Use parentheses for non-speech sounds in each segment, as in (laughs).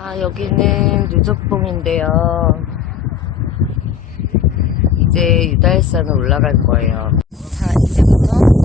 아, 여기는 누적봉인데요. 이제 유달산을 올라갈 거예요. 자, 이제부터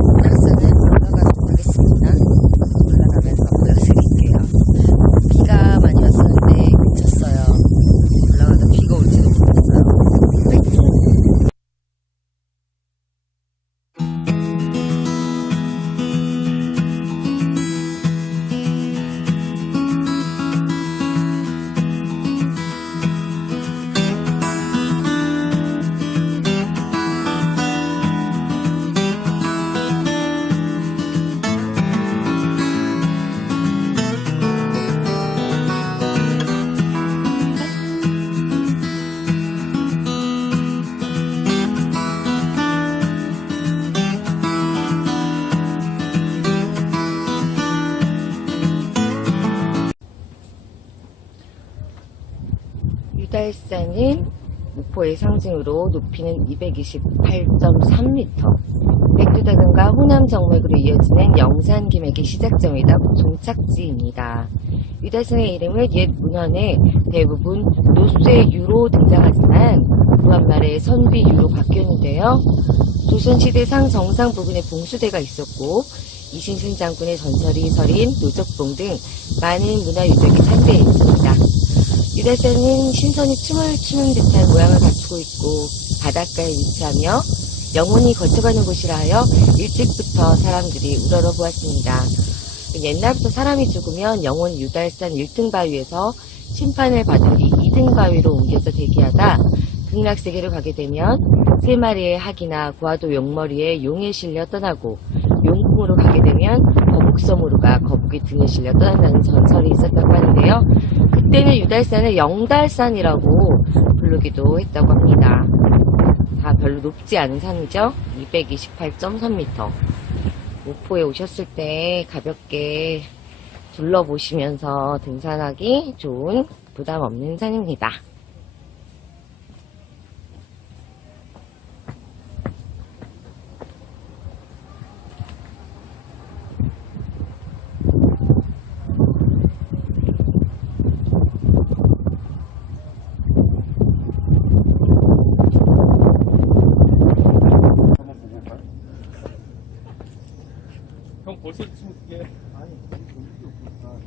목포의 상징으로 높이는 228.3m. 백두대간과 호남 정맥으로 이어지는 영산김액의 시작점이다 종착지입니다. 유달산의 이름은 옛 문헌에 대부분 노쇠 유로 등장하지만 구한말에 선비 유로 바뀌었는데요. 조선시대 상 정상 부근에 봉수대가 있었고 이신순 장군의 전설이 서린 노적봉 등 많은 문화 유적이 산재해 있습니다. 유달산은 신선이 춤을 추는 듯한 모양을 갖추고 있고 바닷가에 위치하며 영혼이 거쳐가는 곳이라 하여 일찍부터 사람들이 우러러 보았습니다. 옛날부터 사람이 죽으면 영혼이 유달산 1등 바위에서 심판을 받은 뒤 2등 바위로 옮겨져 대기하다 극락세계로 가게 되면 세 마리의 학이나 구화도 용머리에 용에 실려 떠나고 용궁으로 가게 되면 거북섬으로 가 거북이 등에 실려 떠난다는 전설이 있었다고 하는데요. 그때는 유달산을 영달산이라고 부르기도 했다고 합니다. 다 별로 높지 않은 산이죠. 228.3m. 목포에 오셨을 때 가볍게 둘러보시면서 등산하기 좋은 부담 없는 산입니다. 한번 보고 올까요? 형 벌써 지금 그게 아니 여기도 없으니까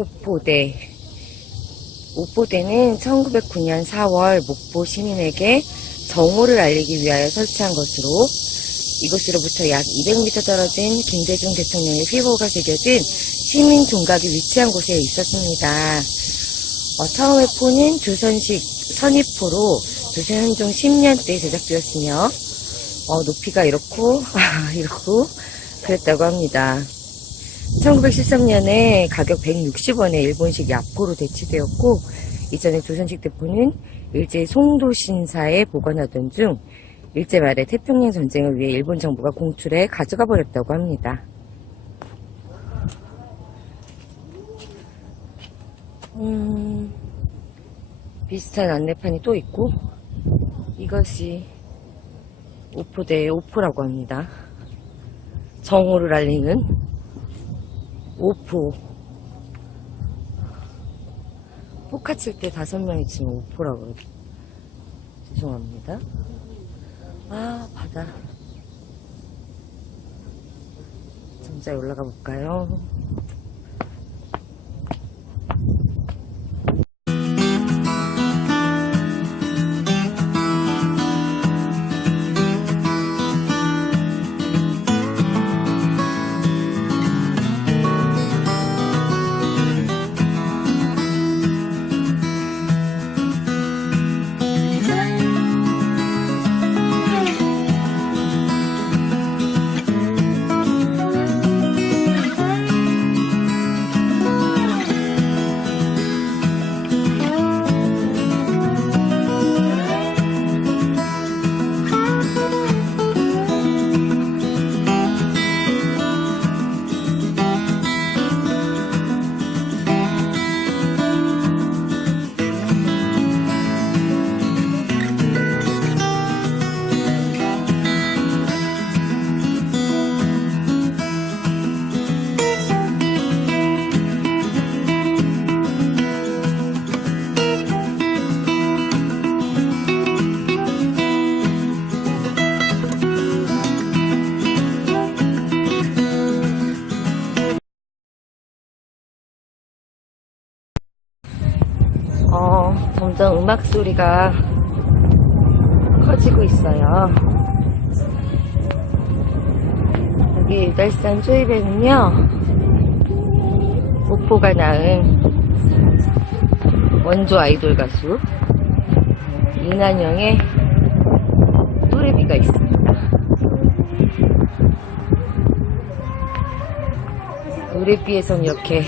오포대. 오포대는 1909년 4월 목포 시민에게 정오를 알리기 위하여 설치한 것으로 이곳으로부터 약 200m 떨어진 김대중 대통령의 휘호가 새겨진 시민 종각이 위치한 곳에 있었습니다. 어, 처음에 포는 조선식 선입포로 조선종 10년 때 제작되었으며 어, 높이가 이렇고 아, (laughs) 이렇고 그랬다고 합니다. 1913년에 가격 160원에 일본식 야포로 대치되었고 이전에 조선식 대포는 일제 송도신사에 보관하던 중 일제 말에 태평양 전쟁을 위해 일본 정부가 공출해 가져가 버렸다고 합니다. 음, 비슷한 안내판이 또 있고 이것이 오포대의 오포라고 합니다. 정오를 알리는 오포. 포카 칠 때 다섯 명이 치면 오포라고 그러죠. 죄송합니다. 아, 바다. 점자에 올라가 볼까요? 점점 음악 소리가 커지고 있어요. 여기 유달산 초입에는요, 목포가 낳은 원조 아이돌 가수 이난영의 노래비가 있습니다. 노래비에선 이렇게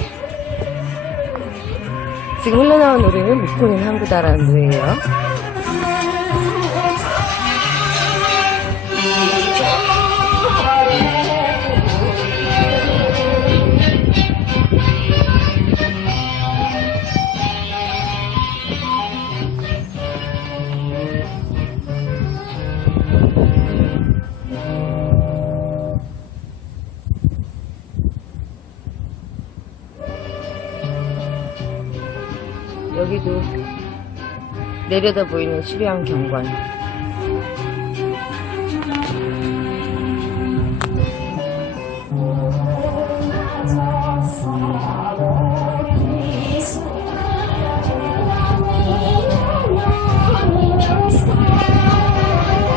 지금 흘러나온 노래는 목포는 항구다라는 노래예요. 내려다 보이는 수려한 경관.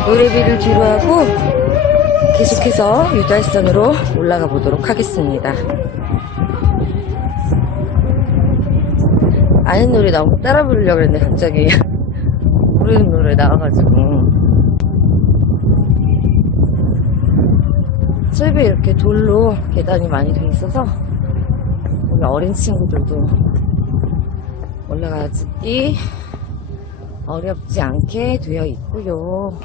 노래비를 뒤로 하고 계속해서 유달산으로 올라가 보도록 하겠습니다. 아는 노래 나오고 따라 부르려고 했는데 갑자기 노래 나와가지고 집에 이렇게 돌로 계단이 많이 돼 있어서 우리 어린 친구들도 올라가기 어렵지 않게 되어 있고요.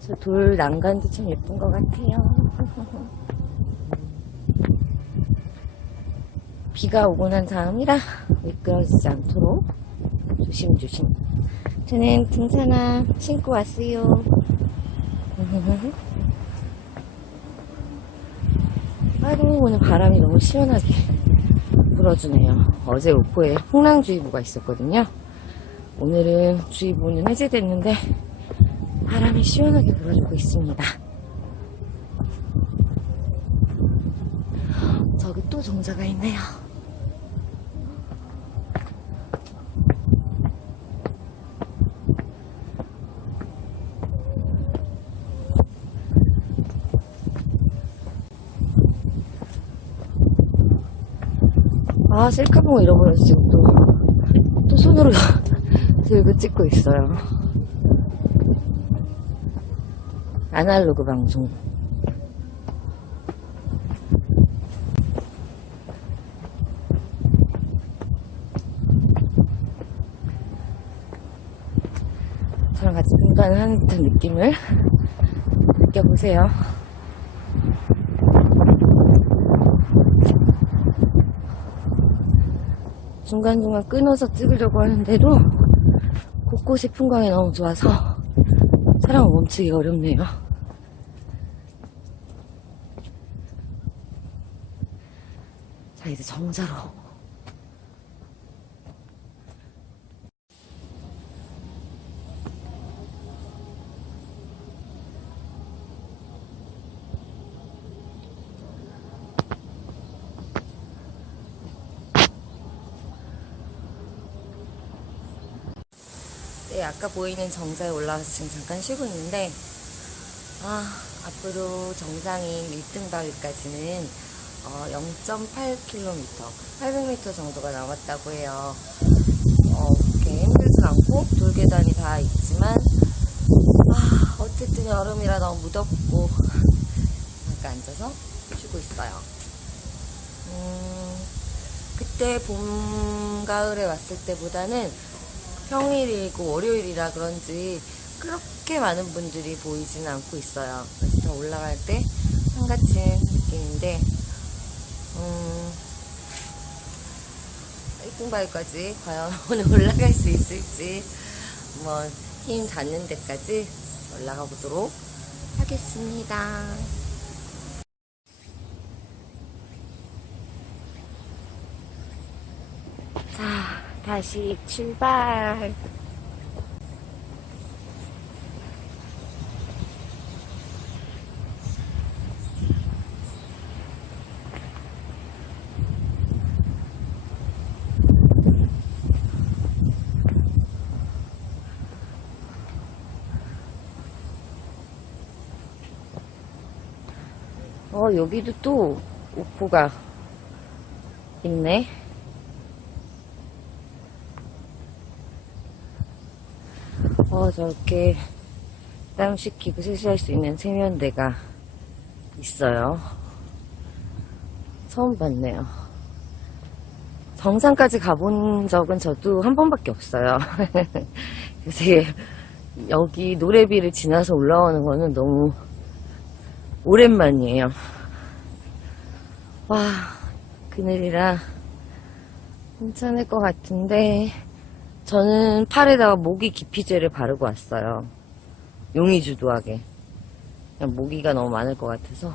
저 돌 난간도 참 예쁜 것 같아요. (laughs) 비가 오고 난 다음이라 미끄러지지 않도록 조심조심. 저는 등산화 신고 왔어요. (laughs) 아이고, 오늘 바람이 너무 시원하게 불어주네요. 어제 목포에 풍랑주의보가 있었거든요. 오늘은 주의보는 해제됐는데 바람이 시원하게 불어주고 있습니다. 저기 또 정자가 있네요. 아, 셀카봉 잃어버렸어, 지금 또. 또 손으로 (laughs) 들고 찍고 있어요. 아날로그 방송. 저랑 같이 등반을 하는 듯한 느낌을 느껴보세요. 중간중간 끊어서 찍으려고 하는데도 곳곳이 풍광이 너무 좋아서 촬영을 멈추기 어렵네요. 자, 이제 정자로. 네, 아까 보이는 정자에 올라와서 지금 잠깐 쉬고 있는데, 아, 앞으로 정상인 1등 바위까지는 어, 0.8km, 800m 정도가 남았다고 해요. 어, 그렇게 힘들진 않고 돌계단이 다 있지만, 아, 어쨌든 여름이라 너무 무덥고, 잠깐 앉아서 쉬고 있어요. 음, 그때 봄, 가을에 왔을 때보다는 평일이고 월요일이라 그런지 그렇게 많은 분들이 보이지는 않고 있어요. 그래서 더 올라갈 때 한가친 느낌인데, 음, 1등 바위까지 과연 (laughs) 오늘 올라갈 수 있을지 한번 힘 닿는 데까지 올라가 보도록 하겠습니다. 다시 출발. 어, 여기도 또 오포가 있네. 어, 저렇게 땀 식히고 세수할 수 있는 세면대가 있어요. 처음 봤네요. 정상까지 가본 적은 저도 한 번밖에 없어요. (laughs) 요새 여기 노래비를 지나서 올라오는 거는 너무 오랜만이에요. 와, 그늘이라 괜찮을 것 같은데, 저는 팔에다가 모기 기피제를 바르고 왔어요. 용의주도하게. 그냥 모기가 너무 많을 것 같아서.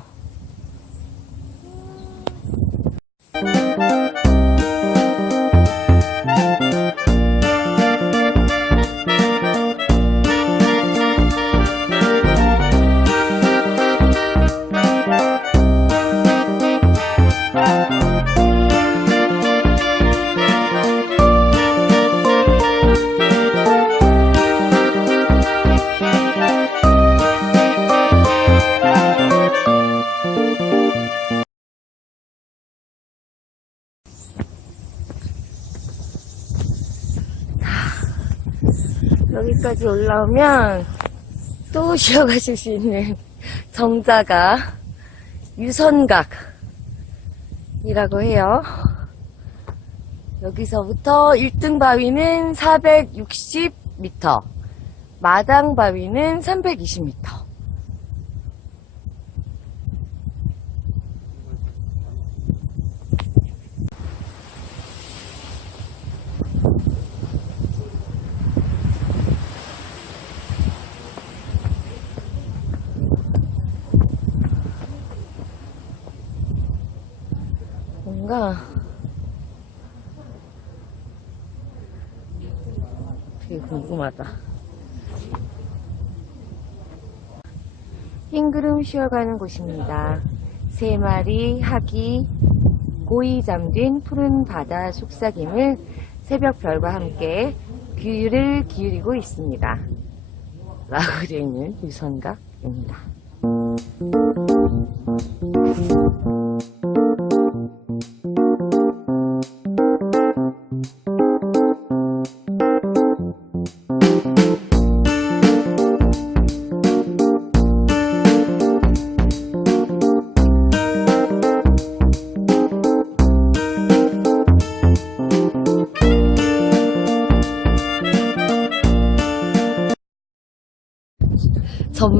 여기까지 올라오면 또 (laughs) 쉬어가실 수 있는 정자가 유선각이라고 해요. 여기서부터 1등 바위는 460m, 마당 바위는 320m. 뭔가 되게 궁금하다. 흰구름 쉬어가는 곳입니다. 세 마리 하기 고이 잠든 푸른 바다 속삭임을 새벽 별과 함께 귀를 기울이고 있습니다. 라고 되어 있는 유선각입니다.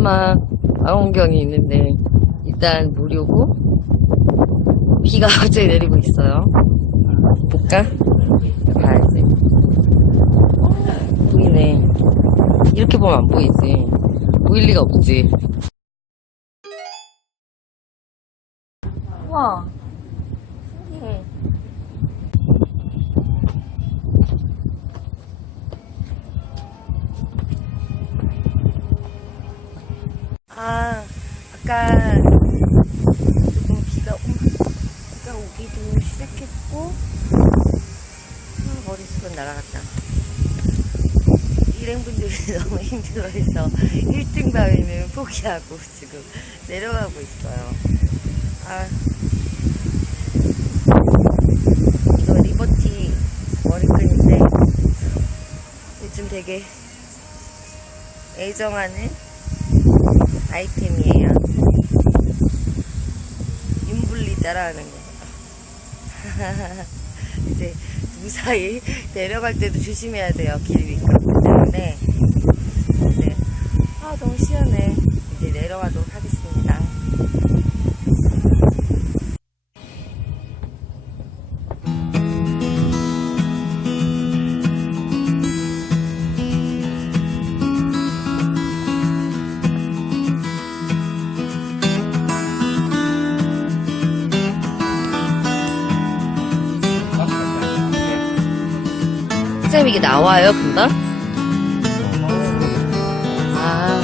전망 망원경이 있는데 일단 무료고 비가 (laughs) 갑자기 내리고 있어요. 볼까? 봐야지. 보이네. 이렇게 보면 안 보이지. 보일 리가 없지. 와, 아, 아까 조금 비가, 오, 비가 오기도 시작했고, 아, 머릿속은 날아갔다. 일행분들이 (laughs) 너무 힘들어해서 1등 바위는 포기하고 지금 내려가고 있어요. 아, 이거 리버티 머리끈인데 요즘 되게 애정하는 아이템이에요. 윤분리 따라하는 거. (laughs) 이제 무사히 내려갈 때도 조심해야 돼요. 길이 미끄럽기 때문에. 네. 아, 너무 시원해. 이제 내려가도록 하겠습니다. 이게 나와요, 금방? 아,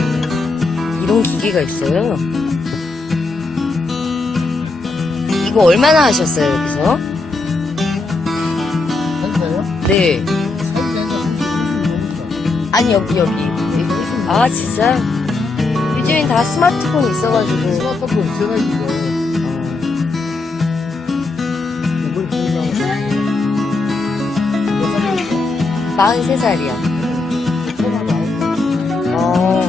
이런 기계가 있어요. 이거 얼마나 하셨어요, 여기서? 한가요? 네. 아니, 여기, 여기. 아, 진짜? 요즘엔 다 스마트폰 있어가지고. 스마트폰 이거. 43살이요. 어.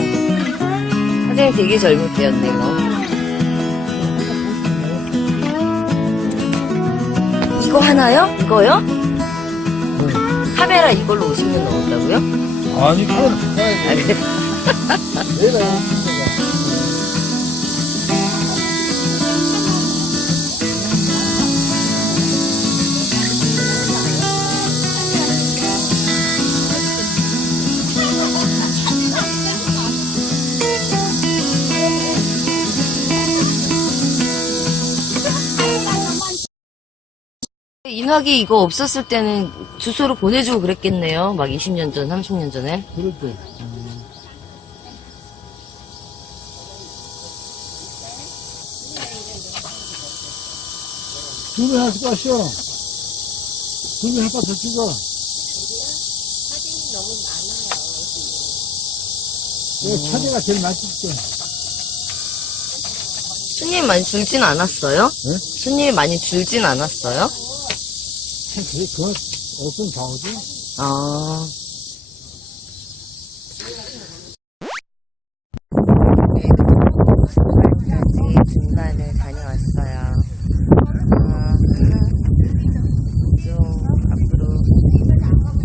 선생님 되게 젊을 때였네요. 이거 하나요? 이거요? 카메라 이걸로 50년 넘었다고요? 아니, 그걸 아, 가야지. 그래. 내가 인화기 이거 없었을 때는 주소로 보내주고 그랬겠네요. 막 20년 전, 30년 전에. 그럴 때. 두배 할것 같죠? 두배 할것 더 찍어. 사진이 너무 많아요. 내 차례가 제일 맛있게. 손님 많이 줄진 않았어요? 네? 손님이 많이 줄진 않았어요? 그래, 그건? 아. 까지 중간을 다녀왔어요. 아, 좀 앞으로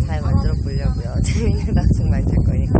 잘 만들어 보려고요. (laughs) 재밌는 방송 만들 거니까